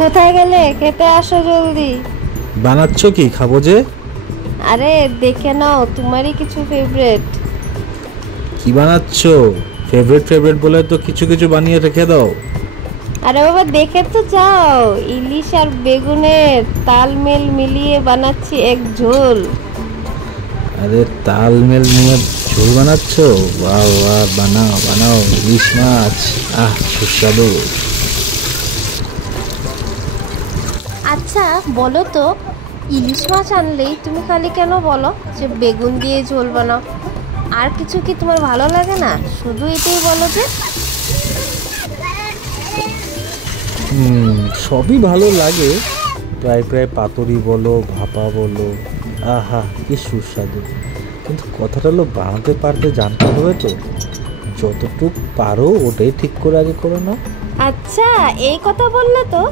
কোথায় গেলে? খেতে আসো জলদি। বানাচ্ছ কি? খাবো যে। আরে দেখে নাও, তোমারই কিছু ফেভারিট। কি বানাচ্ছ? ফেভারিট ফেভারিট বলে তো কিছু কিছু বানিয়ে রেখে দাও। আরে বাবা দেখে তো যাও, ইলিশ আর বেগুনের তালমেল মিলিয়ে বানাচ্ছি এক ঝোল। আরে তালমেল নিয়ে ঝোল বানাচ্ছ? বাহ বাহ, বানাও বানাও। ইলিশ মাছ, সুস্বাদু। আচ্ছা বলো তো, ইলিশ মাছ আনলেই তুমি খালি কেন বলো যে বেগুন দিয়ে ঝোল বানাও? আর কিছু কি তোমার ভালো লাগে না? শুধু এটাই বলো যে। সবই ভালো লাগে। প্রায় প্রায় পাতুরি বলো, ভাপা বলো, আহা কি সুস্বাদু। কিন্তু কথাটা হলো বানাতে পারতে জানতে হবে তো। যতটুক পারো ওটাই ঠিক করে আগে করে নাও। আচ্ছা এই কথা বললে তো